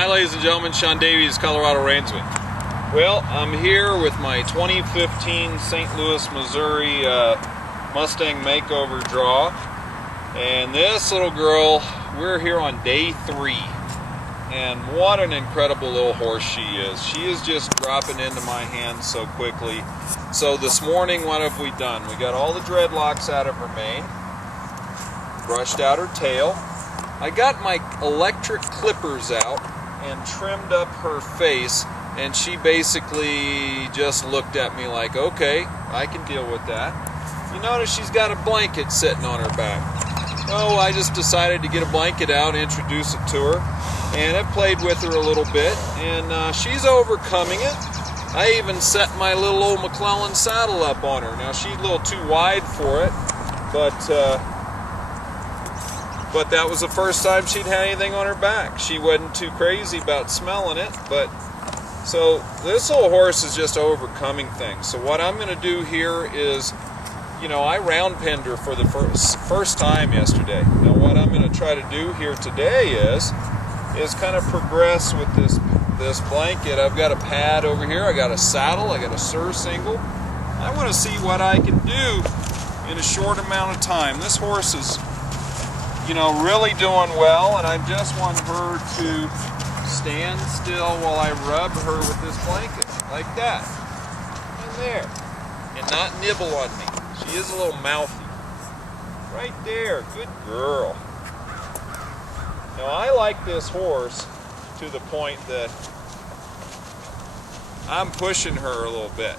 Hi ladies and gentlemen, Sean Davies, Coloradoreinsman. Well, I'm here with my 2015 St. Louis, Missouri Mustang makeover draw. And this little girl, we're here on day 3. And what an incredible little horse she is. She is just dropping into my hands so quickly. So this morning, what have we done? We got all the dreadlocks out of her mane, brushed out her tail. I got my electric clippers out and trimmed up her face, and she basically just looked at me like, okay, I can deal with that. You notice she's got a blanket sitting on her back. Oh, I just decided to get a blanket out, introduce it to her, and it played with her a little bit, and she's overcoming it. I even set my little old McClellan saddle up on her. Now she's a little too wide for it, but that was the first time she'd had anything on her back. She wasn't too crazy about smelling it, but so this little horse is just overcoming things. So what I'm going to do here is, you know, I round pinned her for the first time yesterday. Now what I'm going to try to do here today is kind of progress with this blanket. I've got a pad over here, I got a saddle, I got a surcingle. I want to see what I can do in a short amount of time. This horse is, you know, really doing well, and I just want her to stand still while I rub her with this blanket, like that, and there, and not nibble on me. She is a little mouthy. Right there, good girl. Now I like this horse to the point that I'm pushing her a little bit.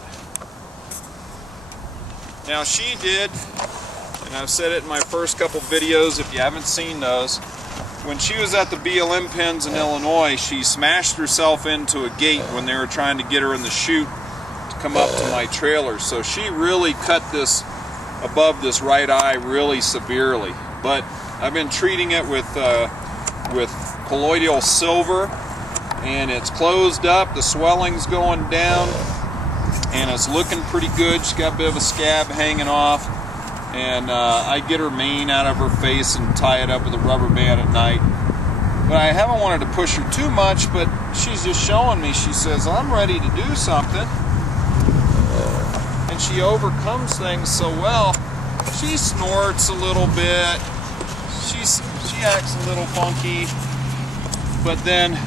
Now she did, and I've said it in my first couple videos, if you haven't seen those, when she was at the BLM pens in Illinois, she smashed herself into a gate when they were trying to get her in the chute to come up to my trailer. So she really cut this above this right eye really severely. But I've been treating it with colloidal silver, and it's closed up, the swelling's going down, and it's looking pretty good. She's got a bit of a scab hanging off. And I get her mane out of her face and tie it up with a rubber band at night. But I haven't wanted to push her too much, but she's just showing me. She says, I'm ready to do something. And she overcomes things so well. She snorts a little bit. She acts a little funky. But then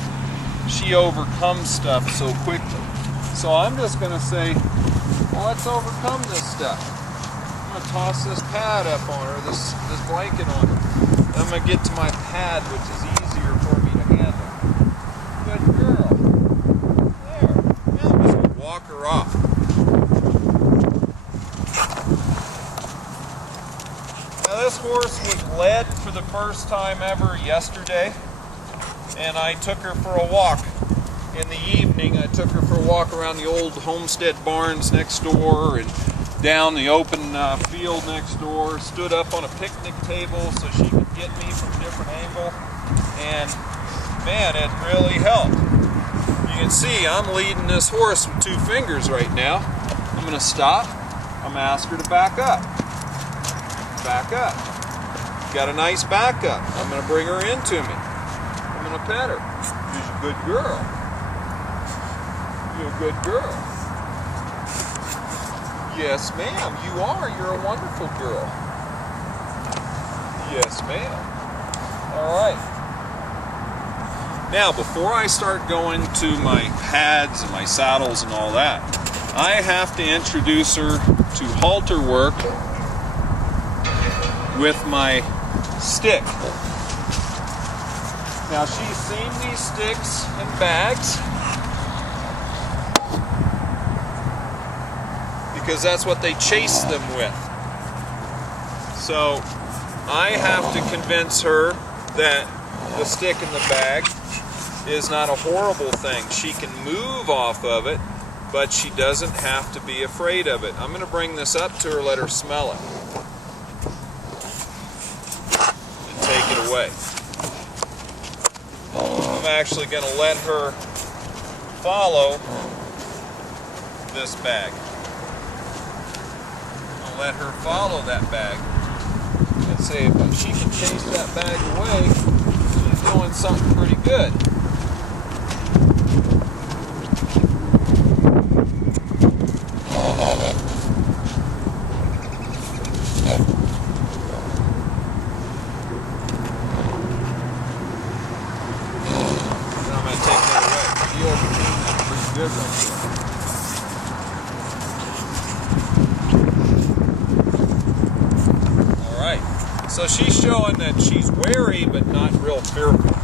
she overcomes stuff so quickly. So I'm just going to say, well, let's overcome this stuff. I'm going to toss this pad up on her, this blanket on her. I'm going to get to my pad, which is easier for me to handle. Good girl. There. Now I'm just going to walk her off. Now this horse was led for the first time ever yesterday, and I took her for a walk. In the evening, I took her for a walk around the old homestead barns next door and down the open field next door, stood up on a picnic table so she could get me from a different angle, and man, it really helped. You can see I'm leading this horse with 2 fingers right now. I'm going to stop. I'm going to ask her to back up. Back up. Got a nice back up. I'm going to bring her into me. I'm going to pet her. She's a good girl. You're a good girl. Yes, ma'am, you are. You're a wonderful girl. Yes, ma'am. All right. Now, before I start going to my pads and my saddles and all that, I have to introduce her to halter work with my stick. Now, she's seen these sticks in bags, because that's what they chase them with. So I have to convince her that the stick in the bag is not a horrible thing. She can move off of it, but she doesn't have to be afraid of it. I'm going to bring this up to her, let her smell it, and take it away. I'm actually going to let her follow this bag. Let her follow that bag and see if she can chase that bag away. She's doing something pretty good. Alright, so she's showing that she's wary but not real fearful.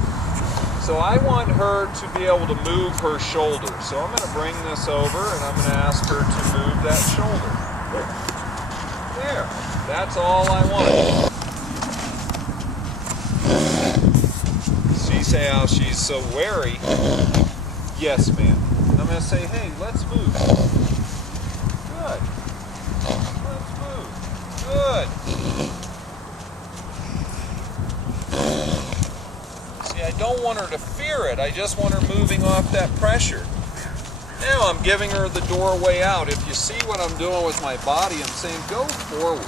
So I want her to be able to move her shoulder. So I'm going to bring this over and I'm going to ask her to move that shoulder. There, that's all I want. She say how she's so wary. Yes, ma'am. And I'm going to say, hey, let's move. Good. Let's move. Good. See, I don't want her to fear it. I just want her moving off that pressure. Now I'm giving her the doorway out. If you see what I'm doing with my body, I'm saying go forward.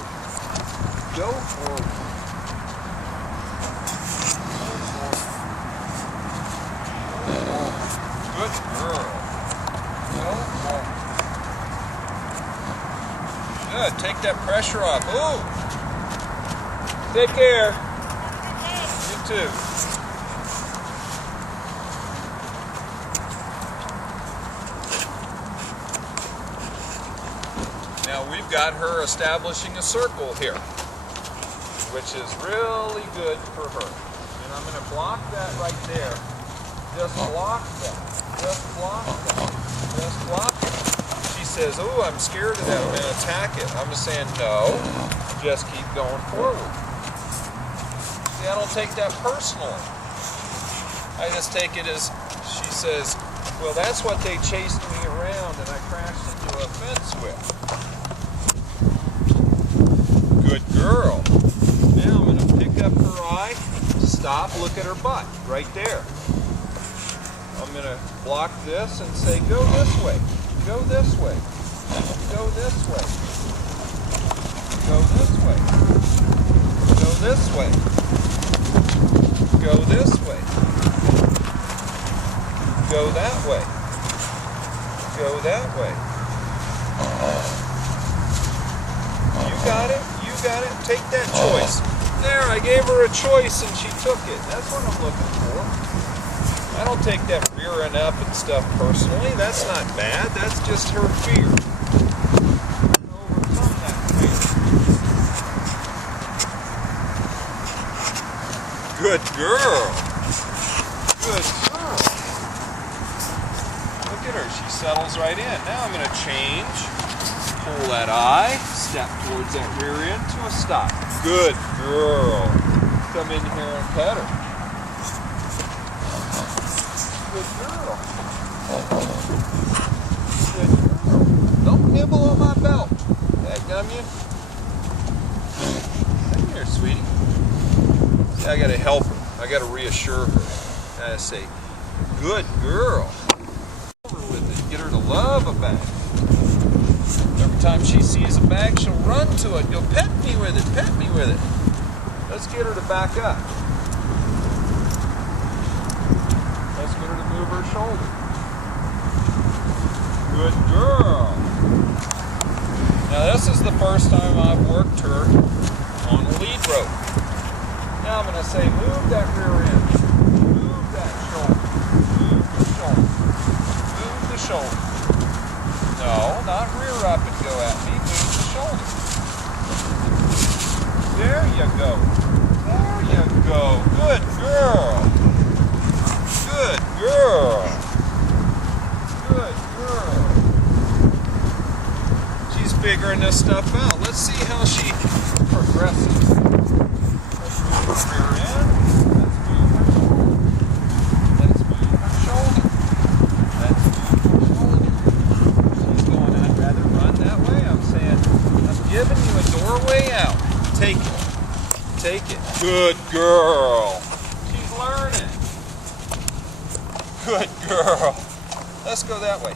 Go forward. Good girl. Go forward. Good. Take that pressure off. Ooh. Take care. You too. Now we've got her establishing a circle here, which is really good for her. And I'm going to block that right there. Just block that. Just block that. Just block it. She says, oh, I'm scared of that. I'm going to attack it. I'm just saying, no. Just keep going forward. See, I don't take that personally. I just take it as, she says, well, that's what they chased me around and I crashed into a fence with. Good girl. Now I'm going to pick up her eye, stop, look at her butt, right there. I'm going to block this and say, go this way, go this way, go this way, go this way, go this way, go this way, go that way, go that way. You got it, you got it, take that choice. There, I gave her a choice and she took it. That's what I'm looking for. I don't take that rearing up and stuff personally. That's not bad. That's just her fear. Overcome that fear. Good girl. Good girl. Look at her. She settles right in. Now I'm going to change. Pull that eye. Step towards that rear end to a stop. Good girl. Come in here and pet her. Good girl. Good girl. Don't nibble on my belt. Dadgum you. Come here, sweetie. See, I gotta help her. I gotta reassure her. I gotta say, good girl. Over with it. Get her to love a bag. Every time she sees a bag, she'll run to it. Go, pet me with it. Pet me with it. Let's get her to back up. Let's get her to move her shoulder. Good girl. Now this is the first time I've worked her on a lead rope. Now I'm going to say move that rear end. Move that shoulder. Move the shoulder. Move the shoulder. No, not rear up and go at me. Move the shoulder. There you go. There you go. Good girl. Good girl. Good girl. She's figuring this stuff out. Let's see how she progresses. Let's move her rear end. Let's move her shoulder. Let's move her shoulder. She's going, I'd rather run that way. I'm saying, I'm giving you a doorway out. Take it. Take it. Good girl. She's learning. Good girl. Let's go that way.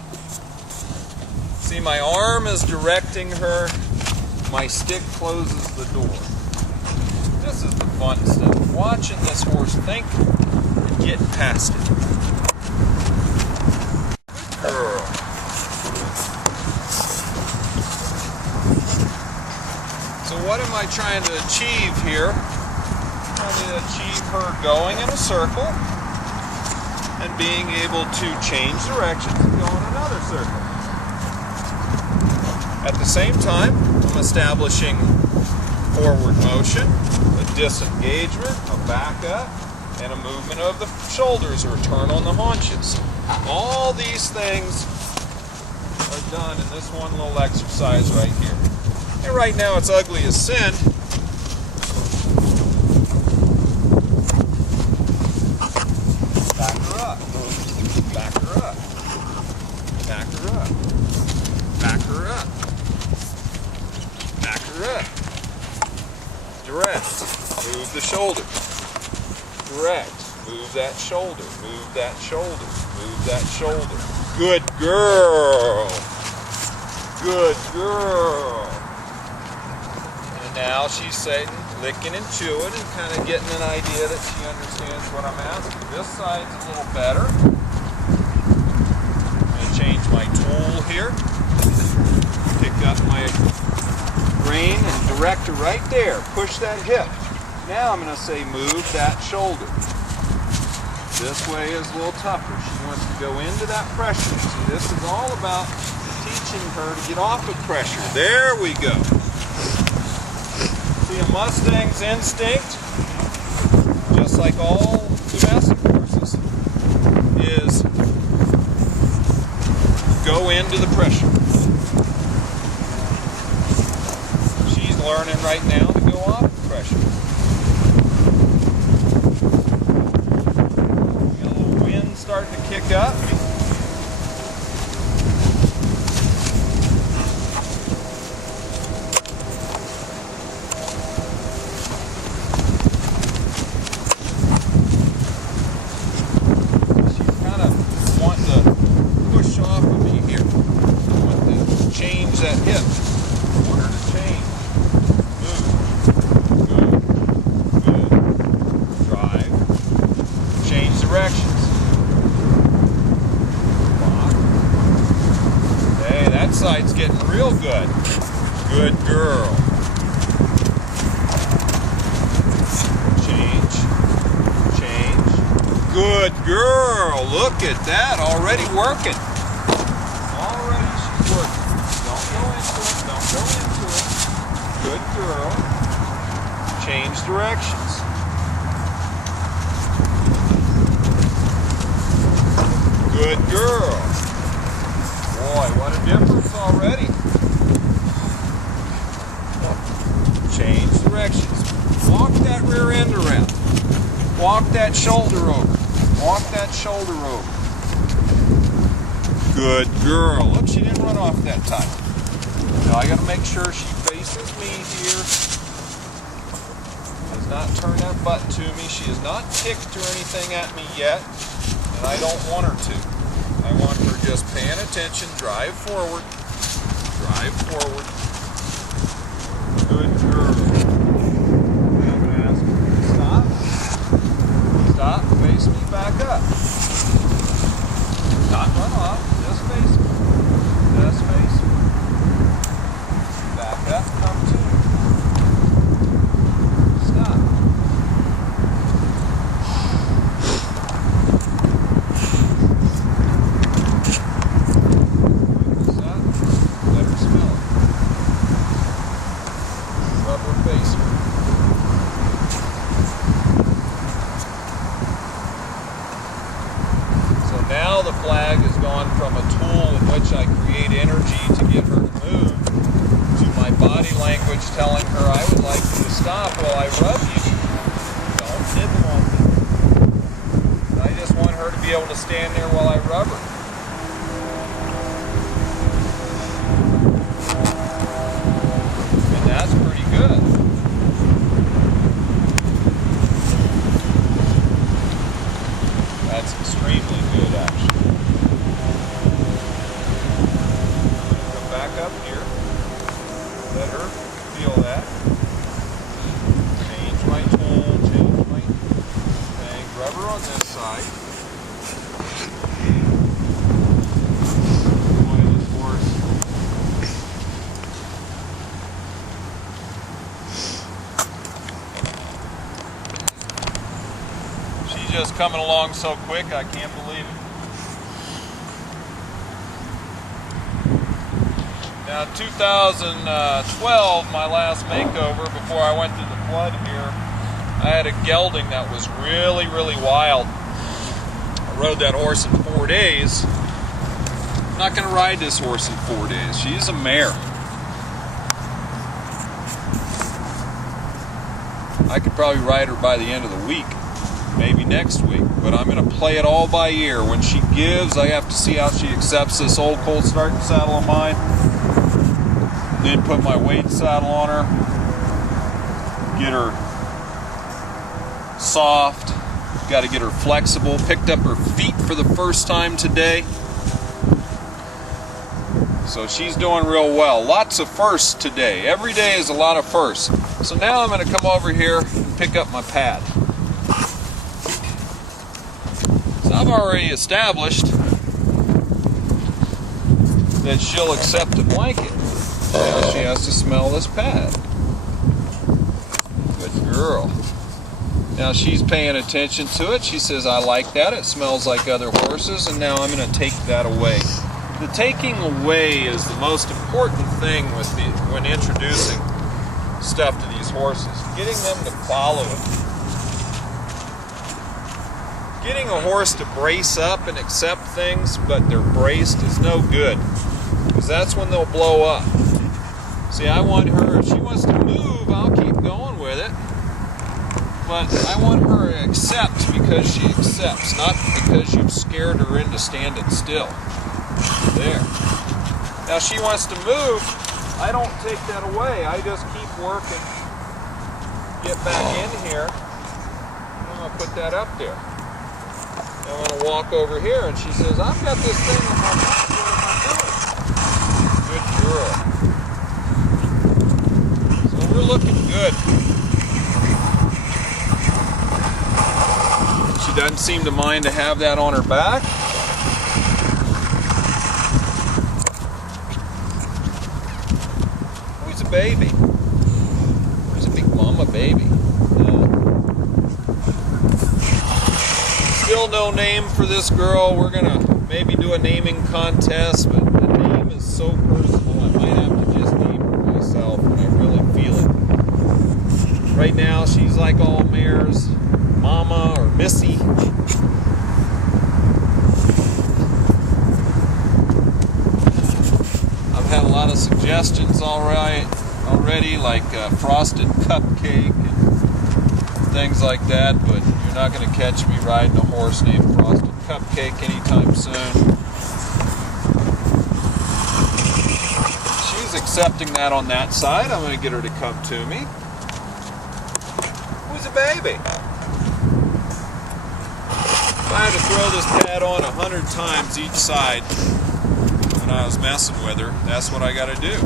See, my arm is directing her. My stick closes the door. This is the fun stuff. Watching this horse think and get past it. Good girl. So what am I trying to achieve here? I'm trying to achieve her going in a circle and being able to change directions and go in another circle. At the same time, I'm establishing forward motion, a disengagement, a backup, and a movement of the shoulders or turn on the haunches. All these things are done in this one little exercise right here. And right now it's ugly as sin. Back her up. Back her up. Back her up. Back her up. Back her up. Direct. Move the shoulder. Direct. Move that shoulder. Move that shoulder. Move that shoulder. Good girl. Good girl. And now she's sitting, licking and chewing and kind of getting an idea that she understands what I'm asking. This side's a little better. I'm going to change my tool here. Pick up my rein and direct her right there. Push that hip. Now I'm going to say move that shoulder. This way is a little tougher. She wants to go into that pressure. See, this is all about teaching her to get off of pressure. There we go. See, a Mustang's instinct, just like all domestic horses, is go into the pressure. She's learning right now to go off of pressure. Starting to kick up. She's kind of wanting to push off of me here. I want to change that hip. I want her to change. Move. Good. Good. Drive. Change directions. That side's getting real good. Good girl. Change. Change. Good girl. Look at that. Already working. Already she's working. Don't go into it. Don't go into it. Good girl. Change directions. Good girl. Boy, what a difference already. Change directions. Walk that rear end around. Walk that shoulder over. Walk that shoulder over. Good girl. Look, she didn't run off that time. Now I got to make sure she faces me here. Does not turn that butt to me. She has not kicked or anything at me yet, and I don't want her to. I want her just paying attention, drive forward, drive forward. Good girl. I'm going to ask her to stop. Stop, face me, back up. Not run off, just face me. Just face me. Back up, come to me. Stop. Now the flag has gone from a tool in which I create energy to get her to move to my body language telling her I would like you to stop while I rub you. Don't nibble on me. I just want her to be able to stand there while I rub her. And that's pretty good. That's extremely good, actually. Come back up here. Let her feel that. Change my tool, change my thing. Rub her on this side. Boy, this horse. She's just coming along so quick, I can't believe it. Now 2012, my last makeover before I went through the flood here, I had a gelding that was really, really wild. I rode that horse in 4 days. I'm not going to ride this horse in 4 days. She's a mare. I could probably ride her by the end of the week, maybe next week, but I'm going to play it all by ear. When she gives, I have to see how she accepts this old cold starting saddle of mine. Then put my weight saddle on her, get her soft, got to get her flexible. Picked up her feet for the first time today, so she's doing real well. Lots of firsts today. Every day is a lot of firsts. So now I'm going to come over here and pick up my pad. So I've already established that she'll accept a blanket. Now she has to smell this pad. Good girl. Now she's paying attention to it. She says, I like that. It smells like other horses. And now I'm going to take that away. The taking away is the most important thing when introducing stuff to these horses. Getting them to follow it. Getting a horse to brace up and accept things, but they're braced, is no good. Because that's when they'll blow up. See, I want her, if she wants to move, I'll keep going with it. But I want her to accept because she accepts, not because you've scared her into standing still. There. Now she wants to move, I don't take that away. I just keep working. Get back in here. I'm going to put that up there. I'm going to walk over here, and she says, I've got this thing in my mouth. What am I doing? Good girl. We're looking good. She doesn't seem to mind to have that on her back. Who's a baby? Who's a big mama baby? Still no name for this girl. We're gonna maybe do a naming contest, but the name is so personal I might have to just name her myself when I really feel it. Right now, she's like all mares, Mama or Missy. I've had a lot of suggestions already, like frosted cupcake and things like that, but you're not going to catch me riding a horse named Frosted Cupcake anytime soon. She's accepting that on that side. I'm going to get her to come to me. Who's a baby? If I had to throw this pad on 100 times each side when I was messing with her, that's what I got to do.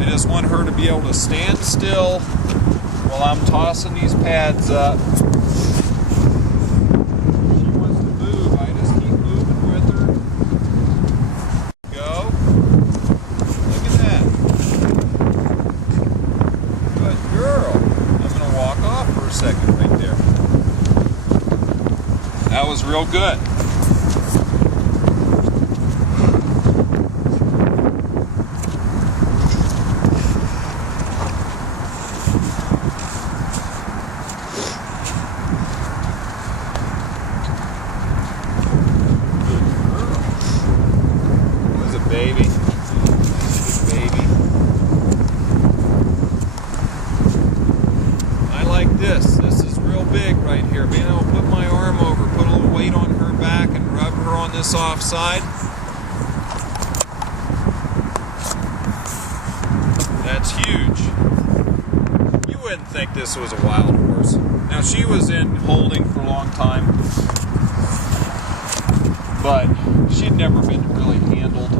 I just want her to be able to stand still while I'm tossing these pads up. She wants to move. I just keep moving with her. Go. Look at that. Good girl. I'm going to walk off for a second right there. That was real good. Baby. Good baby. I like this. This is real big right here. Being able to put my arm over, put a little weight on her back and rub her on this off side. That's huge. You wouldn't think this was a wild horse. Now she was in holding for a long time, but she'd never been really handled.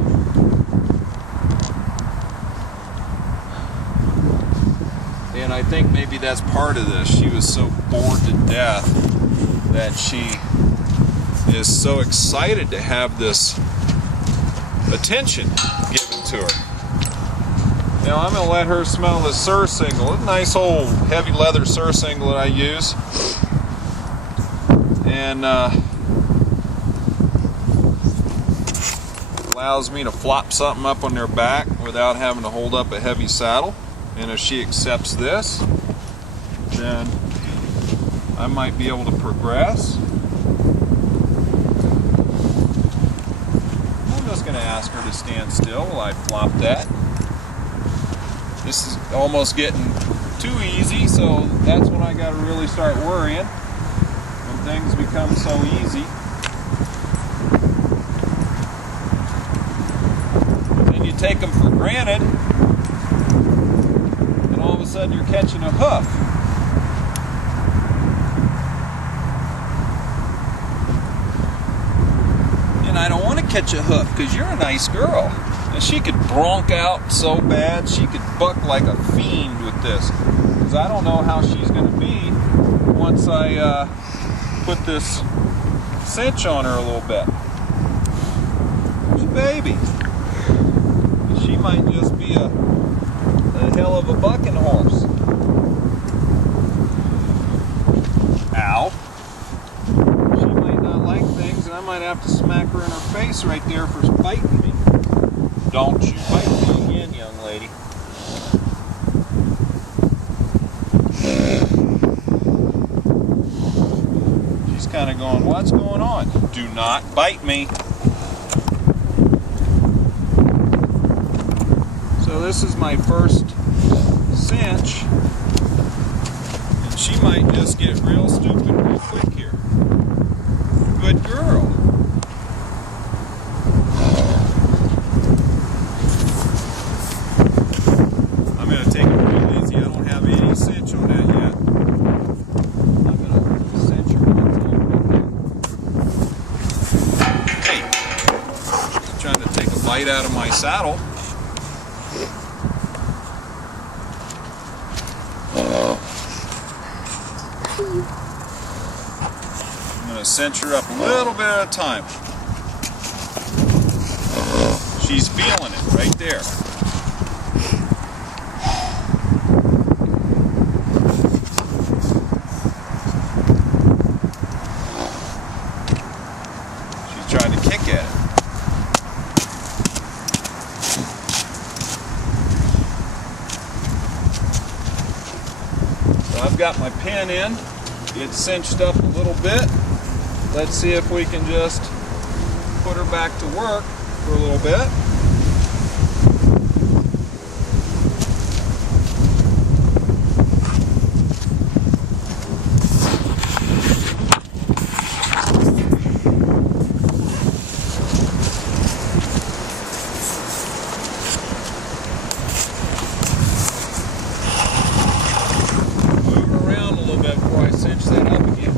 And I think maybe that's part of this. She was so bored to death that she is so excited to have this attention given to her. Now I'm going to let her smell this surcingle. A nice old heavy leather surcingle that I use. And allows me to flop something up on their back without having to hold up a heavy saddle. And if she accepts this, then I might be able to progress. I'm just going to ask her to stand still while I flop that. This is almost getting too easy, so that's when I got to really start worrying, when things become so easy. Then you take them for granted, and all of a sudden you're catching a hoof. And I don't want to catch a hoof because you're a nice girl. And she could bronk out so bad, she could buck like a fiend with this. Because I don't know how she's going to be once I put this cinch on her a little bit. She's a baby. She might just be a hell of a bucking horse. Ow. She might not like things, and I might have to smack her in her face right there for biting me. Don't you bite me again, young lady. She's kind of going, what's going on? Do not bite me. So this is my first cinch, and she might just get real stupid real quick here. Good girl. I'm going to take it real easy. I don't have any cinch on that yet. I'm going to cinch her once over. Hey, just trying to take a bite out of my saddle. I'm going to cinch her up a little bit at a time. She's feeling it right there. She's trying to kick at it. So I've got my pin in. It's cinched up a little bit. Let's see if we can just put her back to work for a little bit. Move her around a little bit before I cinch that up again.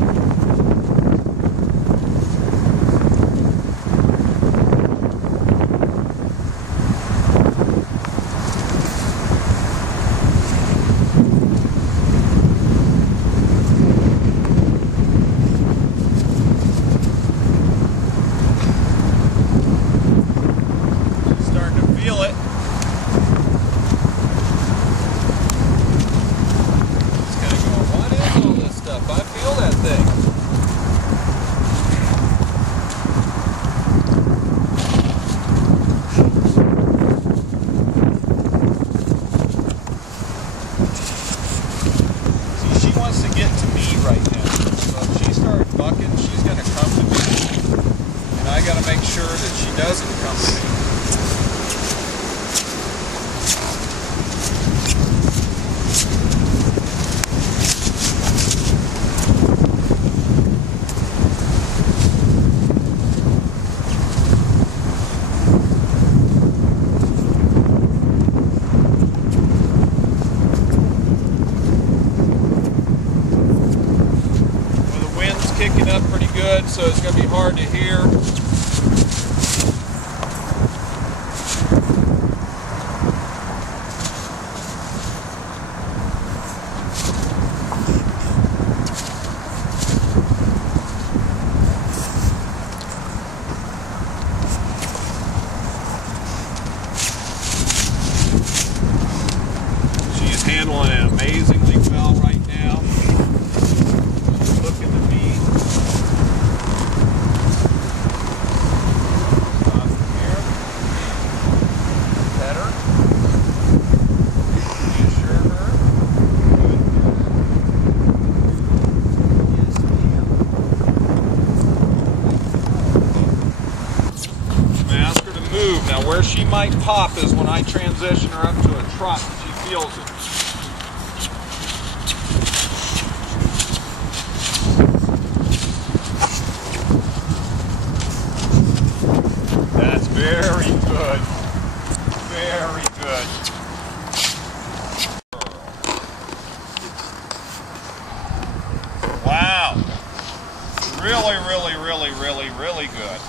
Make sure that she doesn't come to me. Well, the wind's kicking up pretty good, so it's going to be hard to hear. Handling it amazingly well right now. She's looking to me. might pop is when I transition her up to a trot and she feels it. That's very good. Very good. Wow. Really, really, really, really, really good.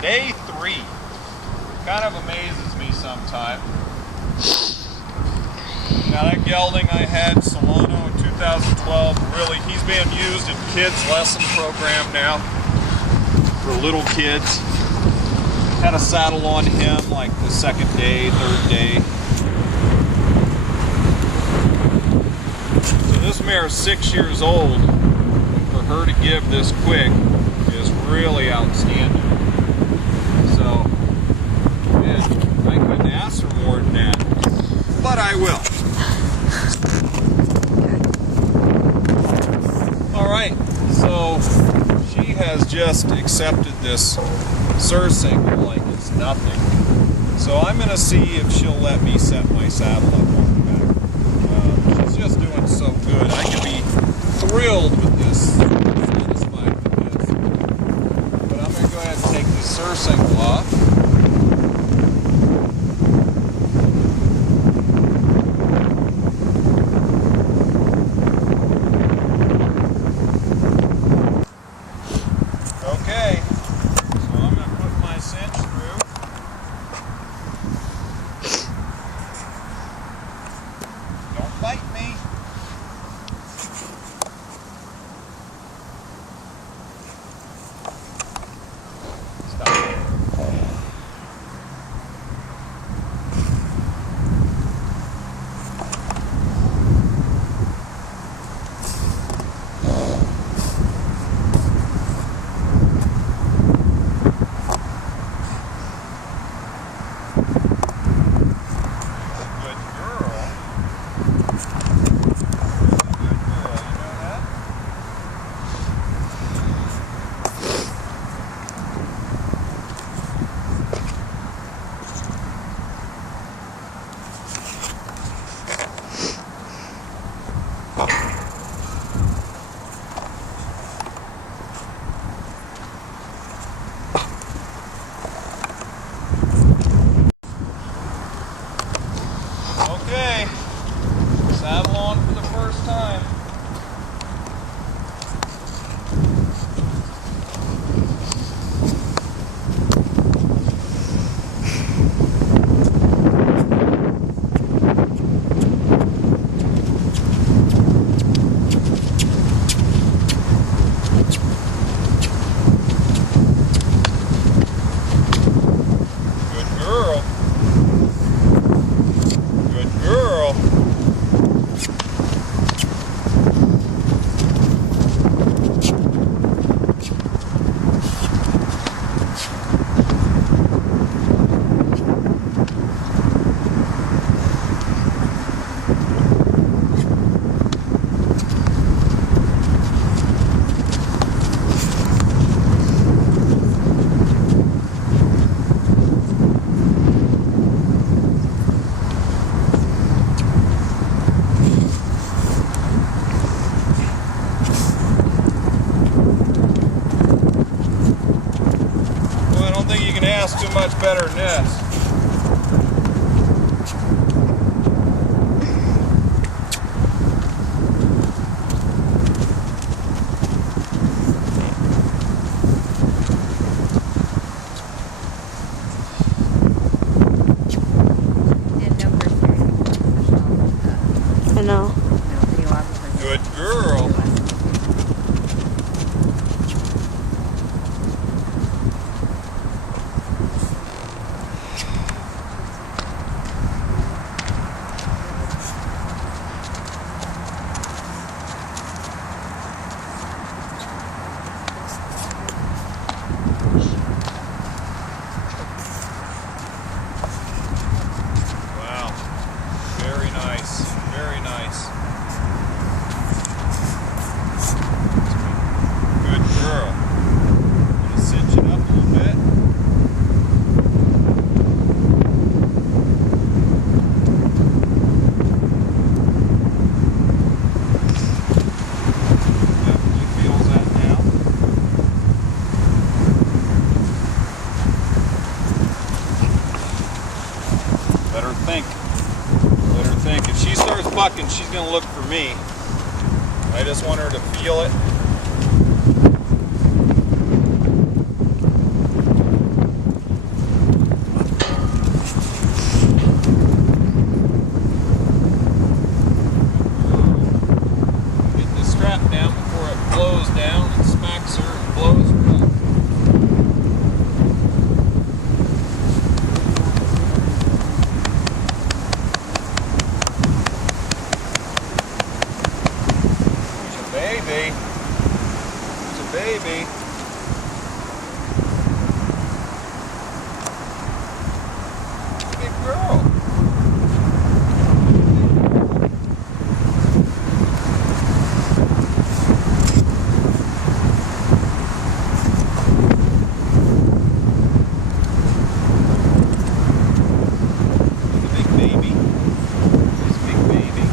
Day 3. Kind of amazes me sometimes. Now that gelding I had, Solano, in 2012, really, he's being used in kids' lesson program now for little kids. Had a saddle on him like the 2nd day, 3rd day. So this mare is 6 years old. For her to give this quick is really outstanding. So, man, I couldn't ask for more than that, but I will. Alright, so she has just accepted this surcingle like it's nothing. So I'm going to see if she'll let me set my saddle up on the back. She's just doing so good. I can be thrilled with this, satisfied with this. But I'm going to go ahead and take the surcingle off. Okay, so I'm going to put my cinch through. Don't bite me. Stop. Good girl. Good girl, you know that? Okay, saddle on for the first time. Good girl. Good girl. Well, I don't think you can ask too much better than this. I know. Good girl. think. Let her think. If she starts bucking, she's going to look for me. I just want her to feel it. Get the strap down before it blows down and smacks her and blows her up. Baby. It's a baby. Big girl. It's a big baby. It's a big baby.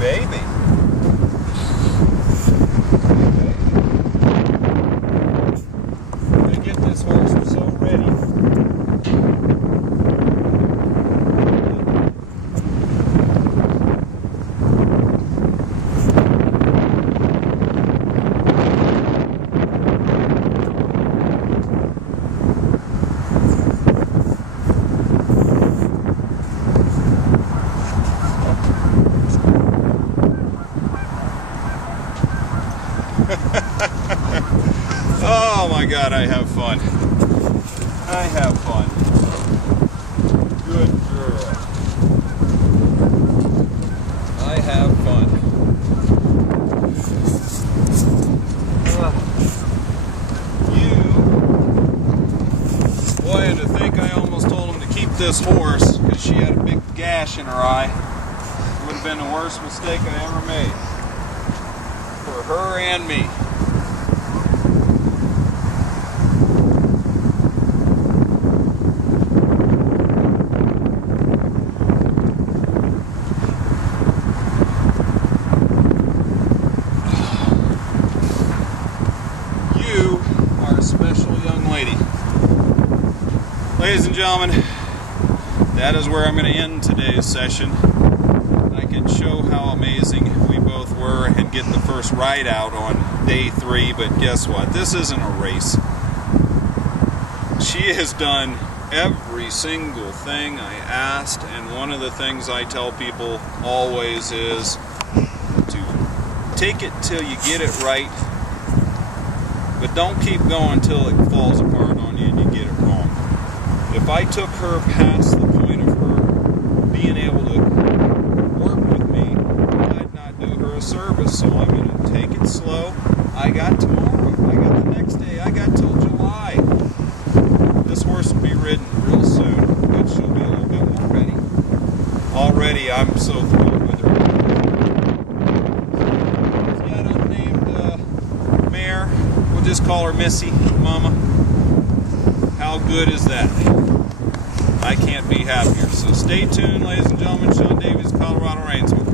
Baby. I'm gonna get this horse. I'm so ready. Oh my God, I have fun. I have fun. Good girl. I have fun. Boy, and to think I almost told him to keep this horse because she had a big gash in her eye. It would have been the worst mistake I ever made. For her and me. Special young lady. Ladies and gentlemen, that is where I'm going to end today's session. I can show how amazing we both were and get the first ride out on day 3, but guess what? This isn't a race. She has done every single thing I asked, and one of the things I tell people always is to take it till you get it right. But don't keep going until it falls apart on you and you get it wrong. If I took her past the point of her being able to work with me, I'd not do her a service. So I'm going to take it slow. I got tomorrow. I got the next day. I got till July. This horse will be ridden real soon, but she'll be a little bit more ready. Already, I'm so thrilled with her. Just call her Missy, Mama. How good is that? I can't be happier. So stay tuned, ladies and gentlemen. Sean Davies, Coloradoreinsman.